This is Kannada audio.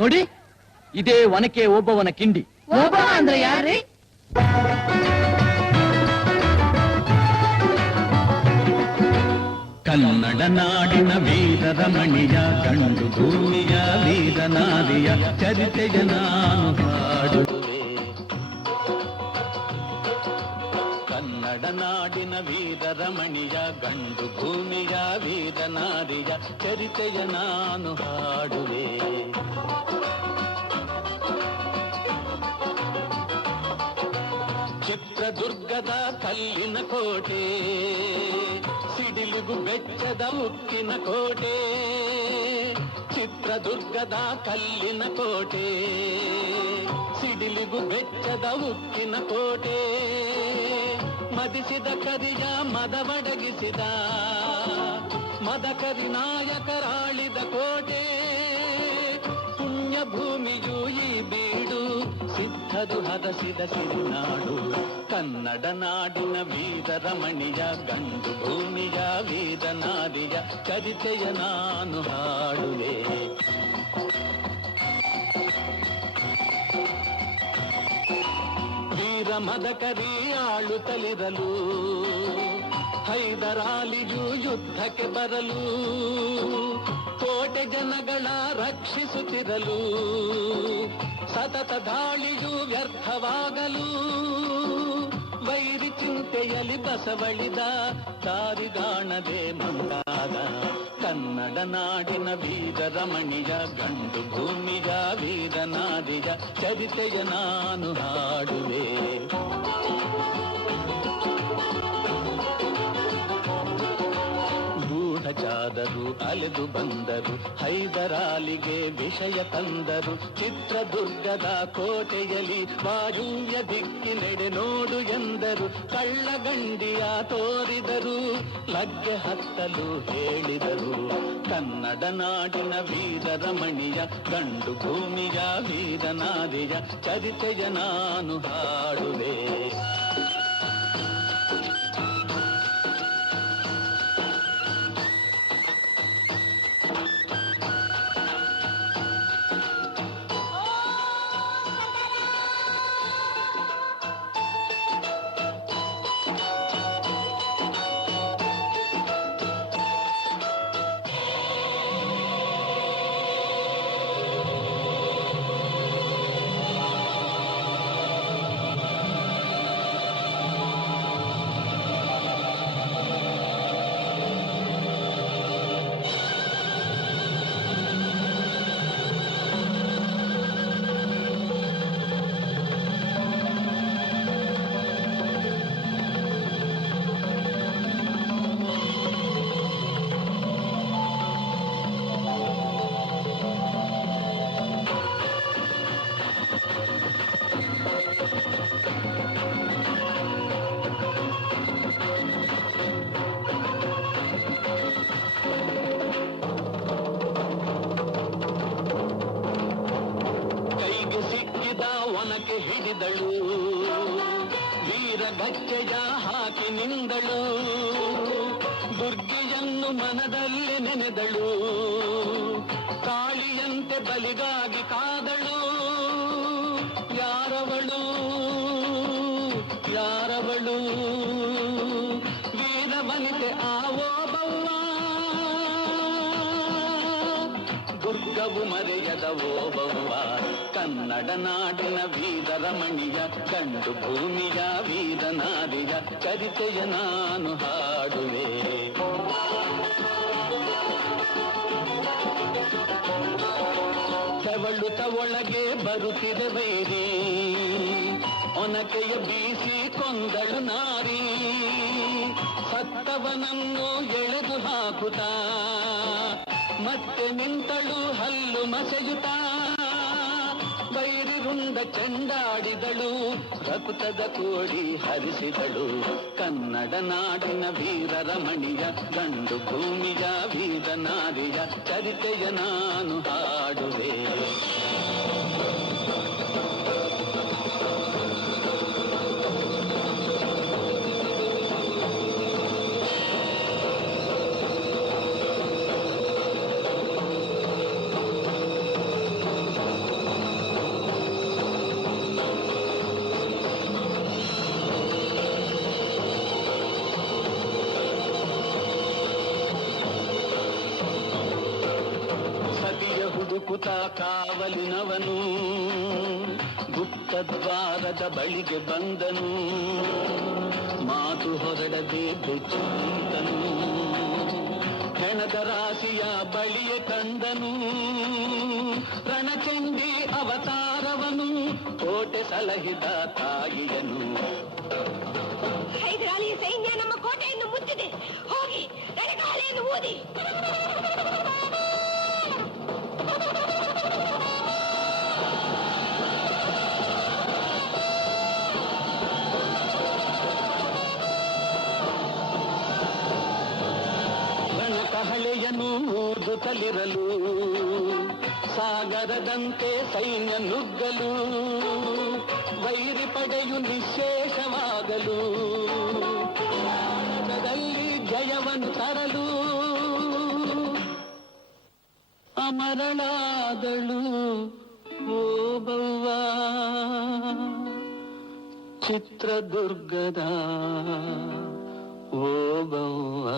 ನೋಡಿ, ಇದೇ ಒನಕೆ ಓಬವ್ವನ ಕಿಂಡಿ. ಓಬವ್ವ ಅಂದ್ರೆ ಯಾರ್ರಿ? ಕನ್ನಡ ನಾಡಿನ ವೀರರಮಣಿಯ ಗಂಡು ಭೂಮಿಯ ವೀರನಾರಿಯ ಚರಿತೆಯ ನಾನು ಹಾಡುವೆ. ಕನ್ನಡ ನಾಡಿನ ವೀರರಮಣಿಯ ಗಂಡು ಭೂಮಿಯ ವೀರನಾರಿಯ ಚರಿತೆಯ ನಾನು ಹಾಡುವೆ. ಚಿತ್ರದುರ್ಗದ ಕಲ್ಲಿನ ಕೋಟೆ, ಸಿಡಿಲಿಗು ಬೆಚ್ಚದ ಉಕ್ಕಿನ ಕೋಟೆ. ಚಿತ್ರದುರ್ಗದ ಕಲ್ಲಿನ ಕೋಟೆ, ಸಿಡಿಲಿಗು ಬೆಚ್ಚದ ಉಕ್ಕಿನ ಕೋಟೆ. ಮದಿಸಿದ ಕರಿಯ ಮದವಡಗಿಸಿದ ಮದಕರಿ ನಾಯಕರಾಳಿದ ಕೋಟೆ. ಪುಣ್ಯ ಭೂಮಿಯು ಈ ಬೀಡು, ಸಿದ್ಧರು ಹರಸಿದ ಸಿರಿನಾಡು. ಕನ್ನಡ ನಾಡಿನ ವೀರರಮಣಿಯ ಗಂಡು ಭೂಮಿಯ ವೀರನಾರಿಯ ಚರಿತೆಯ ನಾನು ಹಾಡುವೆ. ವೀರ ಮದಕರಿ ಆಳುತ್ತಲಿರಲು, ಹೈದರಾಲಿಯು ಯುದ್ಧಕ್ಕೆ ಬರಲು, ಕೋಟೆ ಜನಗಳ ರಕ್ಷಿಸುತ್ತಿರಲು, ಸತತ ದಾಳಿಯು ವ್ಯರ್ಥವಾಗಲು. ವೈರಿ ಚಿಂತೆಯಲ್ಲಿ ಬಸವಳಿದ, ದಾರಿಗಾಣದೆ ಮುಂದಾದ. ಕನ್ನಡ ನಾಡಿನ ವೀರರಮಣಿಯ ಗಂಡು ಭೂಮಿಯ ವೀರನಾರಿಯ ಚರಿತೆಯ ನಾನು ಹಾಡುವೆ. ಗೂಢಚಾರರು ಅಲೆದು ಬಂದರು, ಹೈದರಾಲಿಗೆ ವಿಷಯ ತಂದರು. ಚಿತ್ರದುರ್ಗದ ಕೋಟೆಯಲ್ಲಿ ವಾಯುವ್ಯ ದಿಕ್ಕಿನೆಡೆ ನೋಡು ಎಂದರು. ಕಳ್ಳಗಂಡಿಯ ತೋರಿದರು, ಲಗ್ಗೆ ಹತ್ತಲು ಹೇಳಿದರು. ಕನ್ನಡ ನಾಡಿನ ವೀರರಮಣಿಯ ಗಂಡು ಭೂಮಿಯ ವೀರನಾರಿಯ ಚರಿತೆಯ ನಾನು ಹಾಡುವೆ. ಒನಕೆ ಹಿಡಿದಳು, ವೀರಗಚ್ಚೆಯ ಹಾಕಿ ನಿಂದಳು. ದುರ್ಗೆಯನ್ನು ಮನದಲ್ಲಿ ನೆನೆದಳು, ಕಾಳಿಯಂತೆ ಬಲಿಗಾಗಿ ಕಾದಳು. ಯಾರವಳು ಯಾರವಳು ವೀರವನಿತೆ ಆ ಓಬವ್ವ. ದುರ್ಗವು ಮರೆಯದ ಓಬವ್ವ. ಕನ್ನಡ ನಾಡಿನ ವೀರರಮಣಿಯ ಗಂಡು ಭೂಮಿಯ ವೀರನಾರಿಯ ಚರಿತೆಯ ನಾನು ಹಾಡುವೆ. ತೆವಳುತ ಒಳಗೆ ಬರುತ್ತಿದೆ ವೈರಿ, ಒನಕೆಯ ಬೀಸಿ ಕೊಂದಳು ನಾರಿ. ಸತ್ತವನನ್ನು ಎಳೆದು ಹಾಕುತ್ತಾ ಮತ್ತೆ ನಿಂತಳು ಹಲ್ಲು ಮಸೆಯುತ್ತ. ಬೈರಿ ರುಂಡ ಚೆಂಡಾಡಿದಳು, ರಕ್ತದ ಕೋಡಿ ಹರಿಸಿದಳು. ಕನ್ನಡ ನಾಡಿನ ವೀರರಮಣಿಯ ಗಂಡು ಭೂಮಿಯ ವೀರನಾರಿಯ ಚರಿತೆಯ ನಾನು ಹಾಡುವೆ. ಸಿಂಹದ್ವಾರದ ಬಳಿಗೆ ಬಂದನು, ಮಾತು ಹೊರಡದೆ ಬೆಚ್ಚಿದನು. ಹೆಣದ ರಾಶಿಯ ಬಳಿಯ ಕಂಡನು, ರಣಚಂಡಿ ಅವತಾರವನು, ಕೋಟೆ ಸಲಹಿದ ತಾಯಿಯನು. ಹೈದರಾಲಿ ಸೈನ್ಯ ನಮ್ಮ ಕೋಟೆಯನ್ನು ಮುಚ್ಚಿದೆ, ಹೋಗಿ ರಣಗಾಲೆಯನ್ನು ಊದಿ. ಕಹಳೆಯನ್ನು ಊದುತ್ತಲಿರಲು, ಸಾಗರದಂತೆ ಸೈನ್ಯ ನುಗ್ಗಲು, ವೈರಿ ಪಡೆಯು ನಿಶೇಷವಾಗಲು, ಯುದ್ಧದಲ್ಲಿ ಜಯವನ್ನು ತರಲು ಅಮರಳಾದಳು ಓಬವ್ವ ಚಿತ್ರದುರ್ಗದ ಓಬವ್ವ.